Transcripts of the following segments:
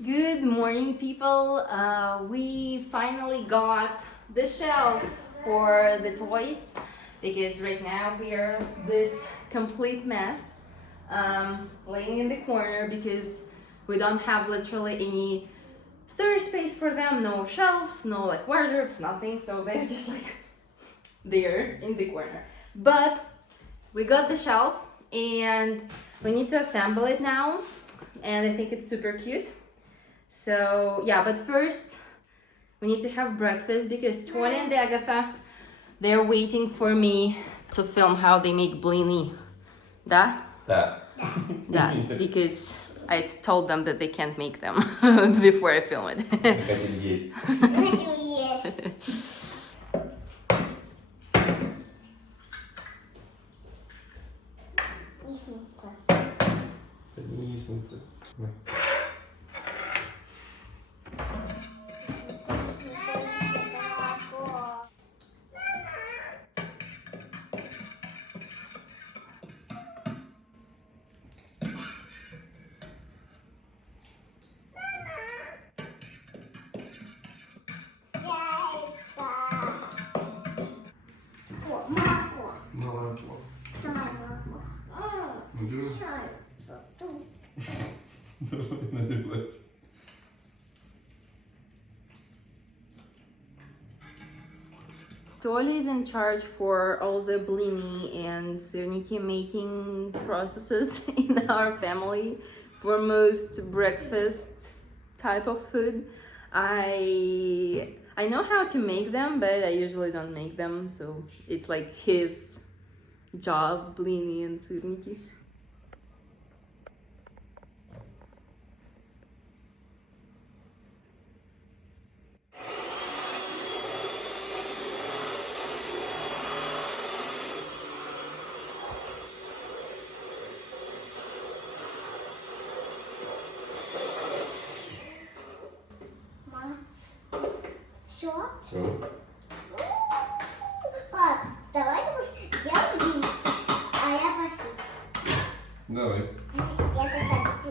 Good morning, people. We finally got the shelf for the toys because right now we are this complete mess, laying in the corner because we don't have literally any storage space for them. No shelves, no like wardrobes, nothing. So they're just like there in the corner. But we got the shelf and we need to assemble it now, and I think it's super cute. So yeah, but first we need to have breakfast because Tony and Agatha, they're waiting for me to film how they make BLINI. Да? Да. Да, because I told them that they can't make them before I film it. Мы хотим есть. Хотим есть. Яичница. Это не яичница. Молоко. Молоко. Дай молоко. Ну, Чай. Тут. давай наливать. Toli is in charge for all the blini and sirniki making processes in our family for most breakfast type of food. I know how to make them, but I usually don't make them, so it's like his job, blini and sirniki. Все? Все. Пап, давай ты будешь делать, а я пошить. Давай. Я тоже хочу.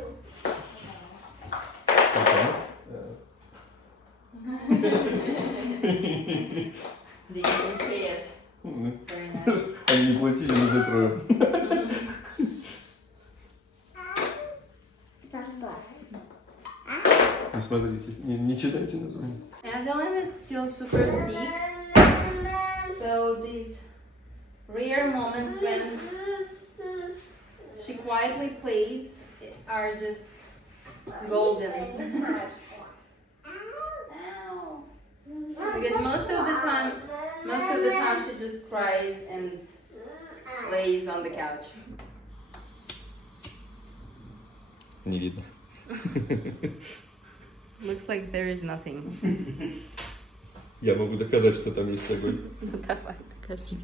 Yes. Very nice. Они не платили, мы закроем. Это что? Не смотрите, не читайте название. Adeline is still super sick, so these rare moments when she quietly plays are just golden. Ow. Because most of the time she just cries and lays on the couch. Не видно. Looks like there is nothing. Я могу доказать, что там есть огонь. Ну давай, докажи.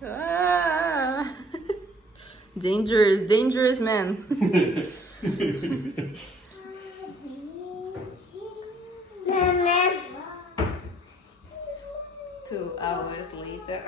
Ah. Dangerous man. 2 hours later.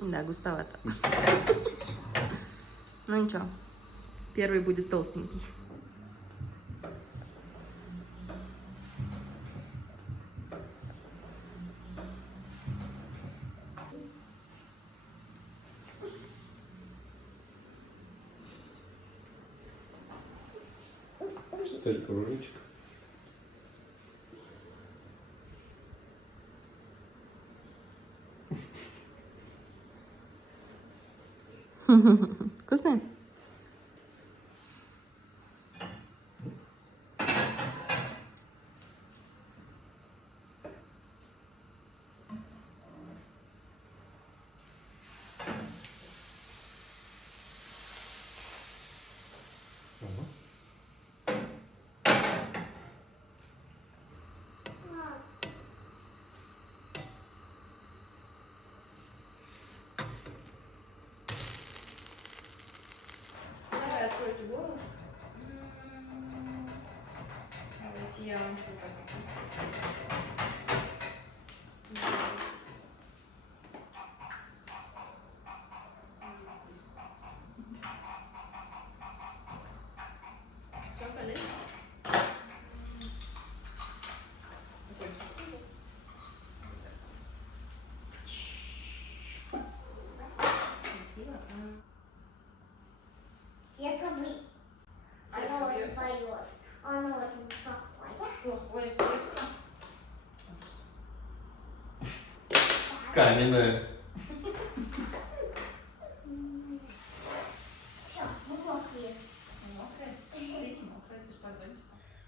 Да, густовато. Ну ничего, первый будет толстенький. Теперь кружочек. Вкусный? Каменная.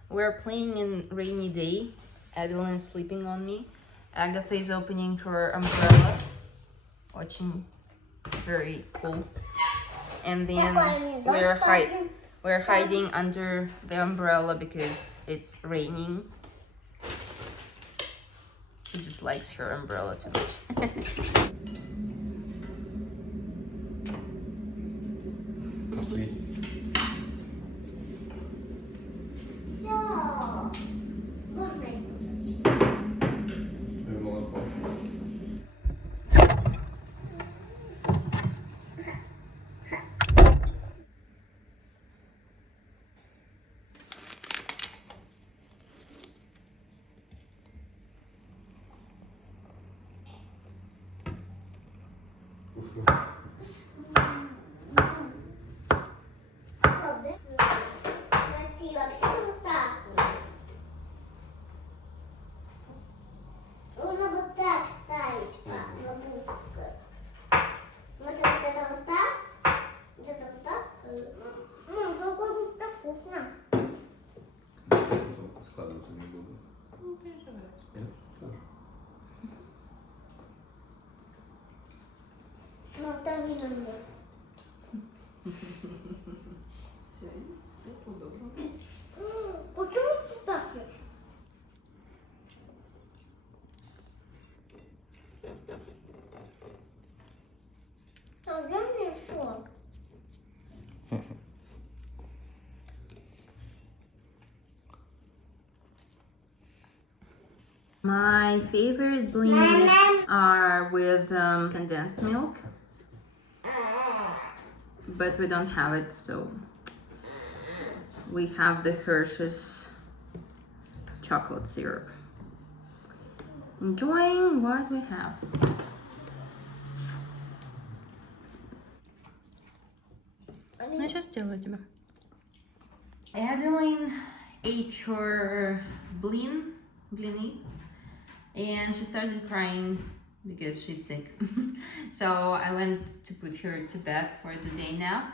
We're playing in rainy day. Adeline is sleeping on me. Agatha is opening her umbrella, watching very cool. And then we're hiding under the umbrella because it's raining. She just likes her umbrella too much. Косы. Все. Можно их кушать? Молоко. Смотри, вообще вот так вот. Нужно вот так ставить ловушку. Вот это вот так. Вот это вот так. Ну, так вкусно. Складываться не буду. Не переживай. Нет? Хорошо. Ну, там видно мне. Все удобно. Почему ты ставишь? Там главное что? My favorite BLINI are with condensed milk, but we don't have it, so we have the Hershey's chocolate syrup. Enjoying what we have. Ну, сейчас сделаю тебе. Adeline ate her BLINI, and she started crying because she's sick. So I went to put her to bed for the day now.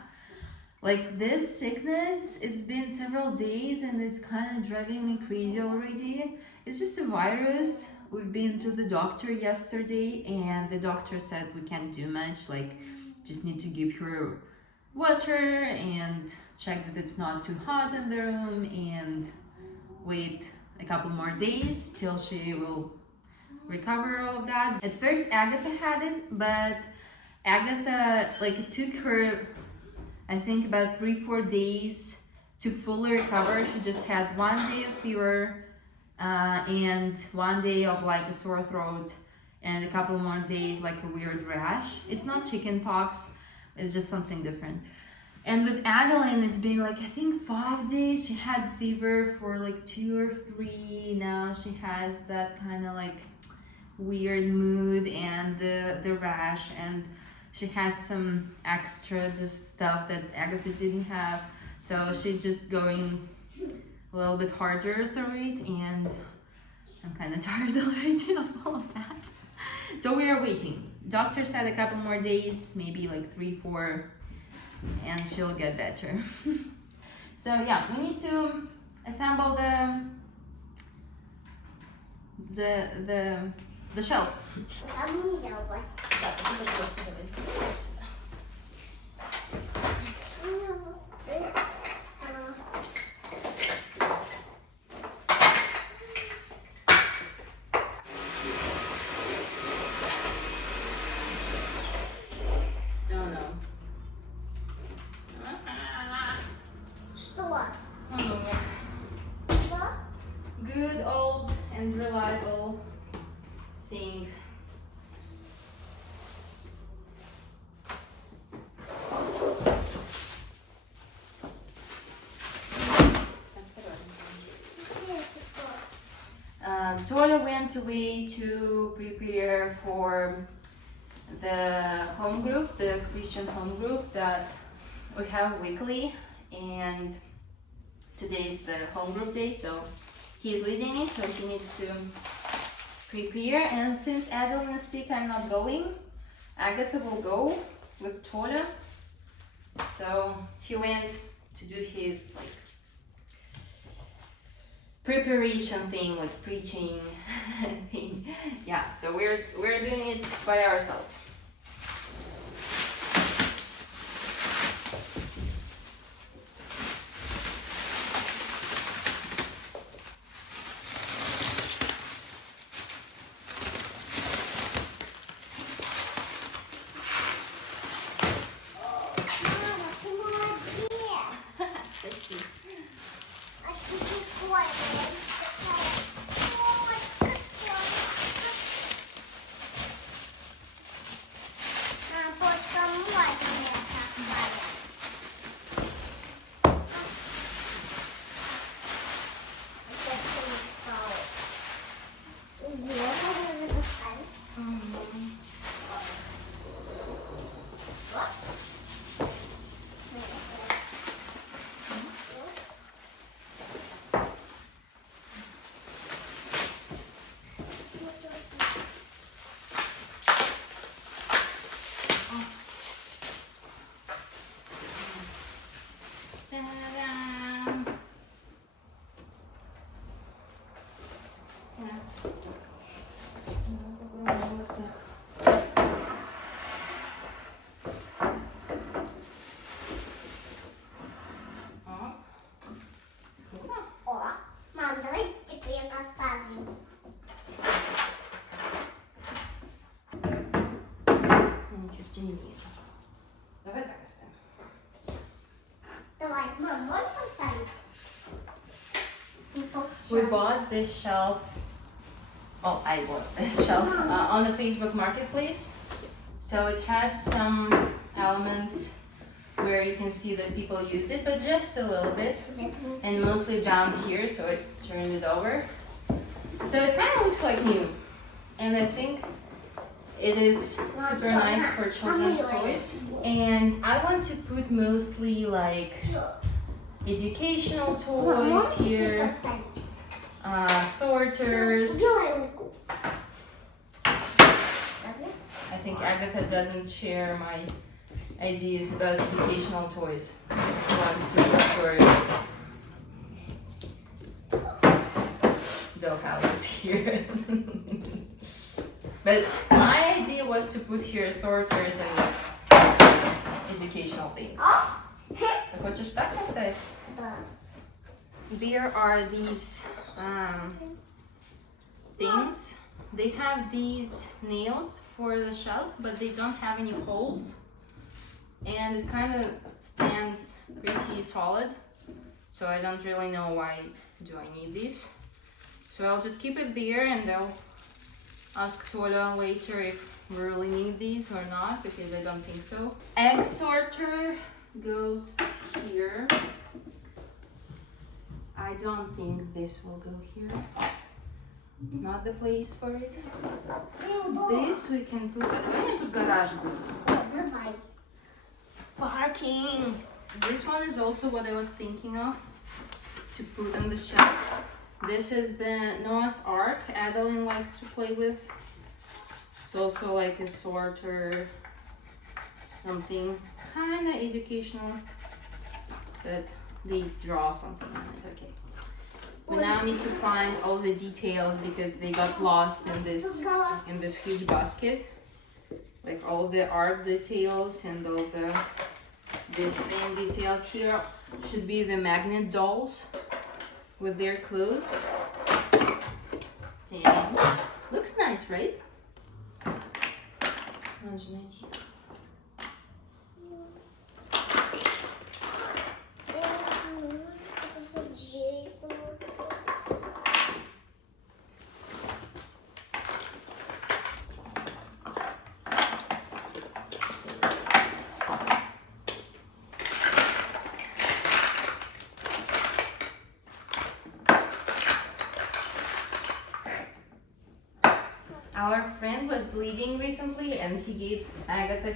Like this sickness, it's been several days and it's kind of driving me crazy already. It's just a virus. We've been to the doctor yesterday and the doctor said we can't do much, like just need to give her water and check that it's not too hot in the room and wait a couple more days till she will recover all of that. At first Agatha had it, but Agatha, like it took her I think about 3-4 days to fully recover. She just had 1 day of fever and 1 day of like a sore throat and a couple more days like a weird rash. It's not chicken pox, it's just something different. And with Adeline, it's been like, I think 5 days. She had fever for like 2 or 3. Now she has that kind of like weird mood and the rash, and she has some extra just stuff that Agatha didn't have. So she's just going a little bit harder through it, and I'm kind of tired already of all of that. So we are waiting. Doctor said a couple more days, maybe like 3-4, and she'll get better. So yeah, we need to assemble the shelf. Там нельзя упасть. Что? Что? Good old and reliable thing. Toya went away to prepare for the home group, the Christian home group that we have weekly, and today is the home group day, so he's leading it, so he needs to prepare. And since Adeline is sick, I'm not going. Agatha will go with Tola. So he went to do his like preparation thing, like preaching thing. Yeah, so we're doing it by ourselves. We bought this shelf, well, I bought this shelf on the Facebook Marketplace. So it has some elements where you can see that people used it, but just a little bit, and mostly down here, so I turned it over. So it kind of looks like new, and I think it is super nice for children's toys. And I want to put mostly like educational toys here. Sorters. I think Agatha doesn't share my ideas about educational toys. She just wants to look for dollhouses here. But my idea was to put here sorters and educational things. Ты хочешь так поставить? There are these things. They have these nails for the shelf, but they don't have any holes, and it kind of stands pretty solid, so I don't really know why do I need these. So I'll just keep it there, and I'll ask Tola later if we really need these or not, because I don't think so. Egg sorter goes here. I don't think this will go here. It's not the place for it. This we can put. Parking. This one is also what I was thinking of to put on the shelf. This is the Noah's Ark Adeline likes to play with. It's also like a sorter, something kind of educational, but they draw something on it. Okay. We now need to find all the details because they got lost in this huge basket. Like all the art details and all the this thing details. Here should be the magnet dolls with their clothes. Dang. Looks nice, right? Our friend was leaving recently and he gave Agatha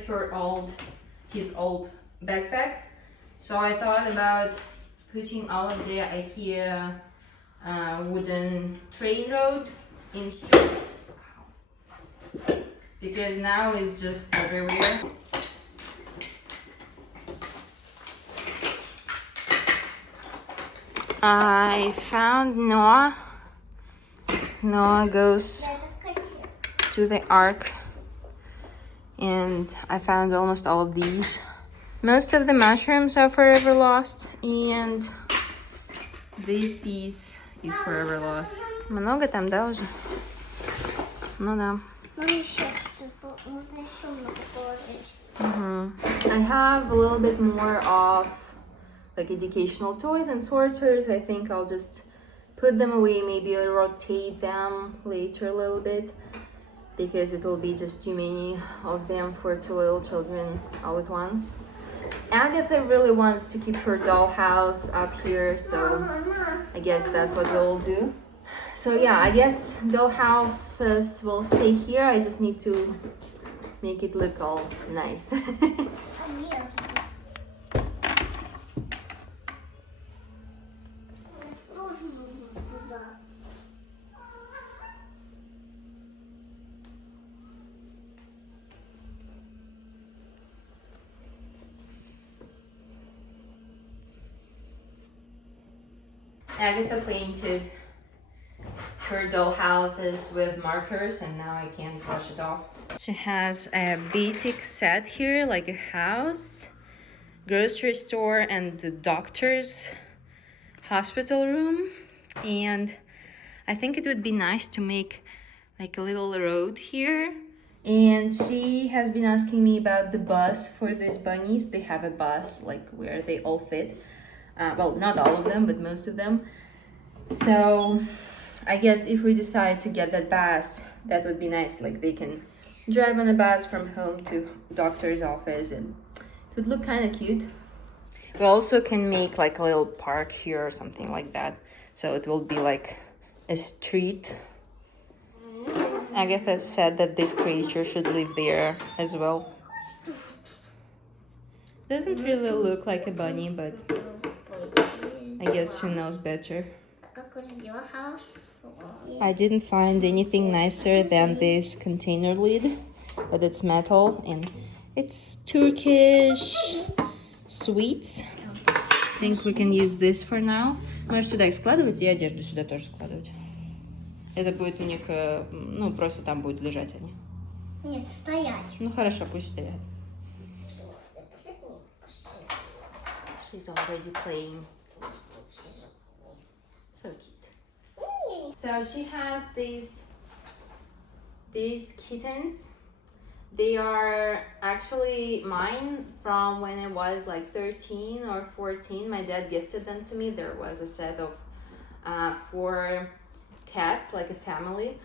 his old backpack. So I thought about putting all of the IKEA wooden train rod in here. because now it's just everywhere. I found Noah. Noah goes to the ark, and I found almost all of these. Most of the mushrooms are forever lost, and this piece is forever lost. Много там, да, уже? Ну да. I have a little bit more of like educational toys and sorters. I think I'll just put them away, maybe I'll rotate them later a little bit, because it will be just too many of them for two little children all at once. Agatha really wants to keep her dollhouse up here, so I guess that's what we'll do. So yeah, I guess dollhouses will stay here. I just need to make it look all nice. Agatha painted her dollhouses with markers, and now I can't wash it off. She has a basic set here, like a house, grocery store, and the doctor's hospital room. And I think it would be nice to make like a little road here. And she has been asking me about the bus for these bunnies. They have a bus like where they all fit. Well, not all of them, but most of them. So I guess if we decide to get that bus, that would be nice. Like they can drive on a bus from home to doctor's office, and it would look kind of cute. We also can make like a little park here or something like that. So it will be like a street. Agatha said that this creature should live there as well. Doesn't really look like a bunny, but I guess she knows better. I didn't find anything nicer than this container lid, but it's metal and it's Turkish sweets. I think we can use this for now. Можешь сюда их складывать и одежду сюда тоже складывать. Это будет у них, ну, просто там будет лежать они. Нет, стоять. Ну хорошо, пусть стоят. She's already playing. So cute. So she has these kittens. They are actually mine from when I was like 13 or 14. My dad gifted them to me. There was a set of 4 cats, like a family.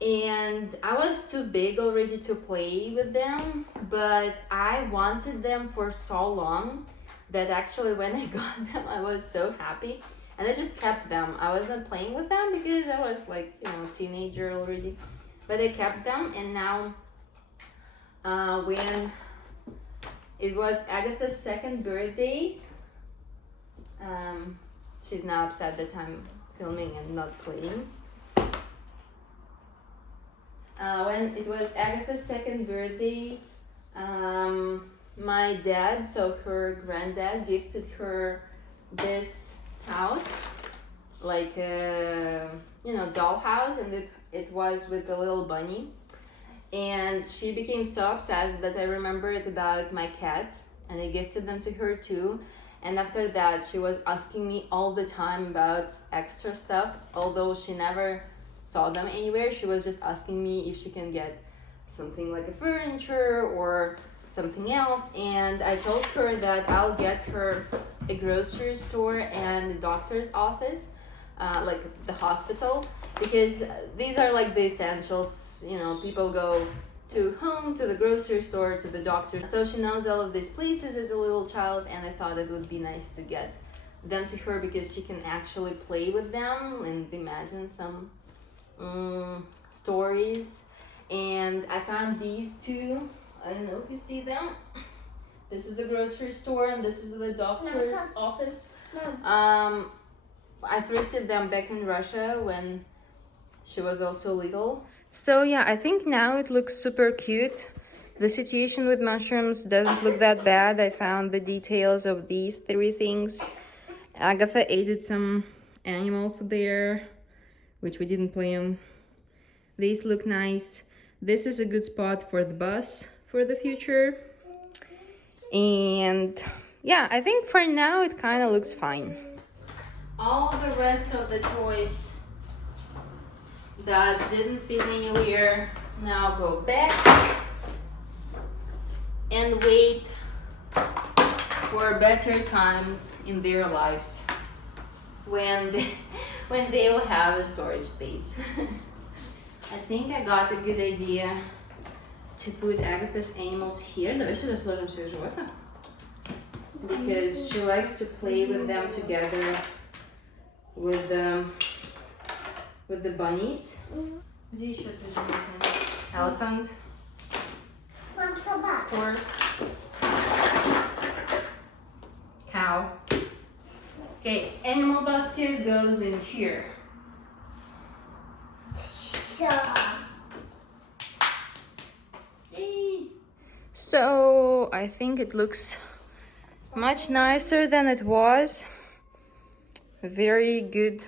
And I was too big already to play with them, but I wanted them for so long that actually when I got them, I was so happy. And I just kept them. I wasn't playing with them because I was like, you know, teenager already. But I kept them, and now when it was Agatha's 2nd birthday, she's now upset that I'm filming and not playing. When it was Agatha's 2nd birthday, my dad, so her granddad, gifted her this house, like a, you know, dollhouse, and it was with a little bunny. And she became so obsessed that I remembered about my cats, and I gifted them to her too. And after that, she was asking me all the time about extra stuff, although she never saw them anywhere. She was just asking me if she can get something like a furniture or something else. And I told her that I'll get her a grocery store and a doctor's office, like the hospital, because these are like the essentials. You know, people go to home, to the grocery store, to the doctor. So she knows all of these places as a little child, and I thought it would be nice to get them to her because she can actually play with them and imagine some stories. And I found these 2. I don't know if you see them. This is a grocery store and this is the doctor's office. I thrifted them back in Russia when She was also little. So yeah, I think now it looks super cute. The situation with mushrooms doesn't look that bad. I found the details of these three things. Agatha added some animals there, which we didn't plan. These look nice. This is a good spot for the bus for the future. And yeah, I think for now it kind of looks fine. All the rest of the toys that didn't fit anywhere now go back and wait for better times in their lives when they will have a storage space. I think I got a good idea to put Agatha's animals here. Давай сюда сложим все животных. Because she likes to play with them together with the bunnies. Где еще три животные? Elephant. Мам, собака. Horse. Cow. Okay, animal basket goes in here. Yay. So I think it looks much nicer than it was. A very good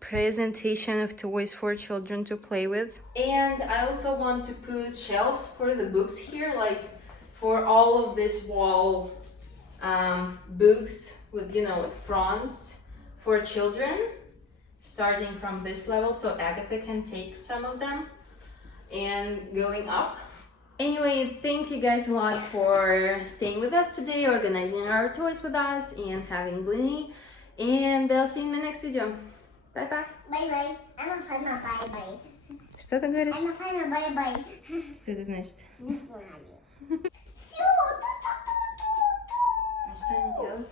presentation of toys for children to play with. And I also want to put shelves for the books here, like for all of this wall books with, you know, like fronts for children, starting from this level, so Agatha can take some of them and going up. Anyway, thank you guys a lot for staying with us today, organizing our toys with us, and having BLINI. And I'll see you in the next video. Bye-bye. Бай-бай. Она файна, бай-бай. Что ты говоришь? Она файна, бай-бай. Что это значит? Не знаю. Все, А что они делают?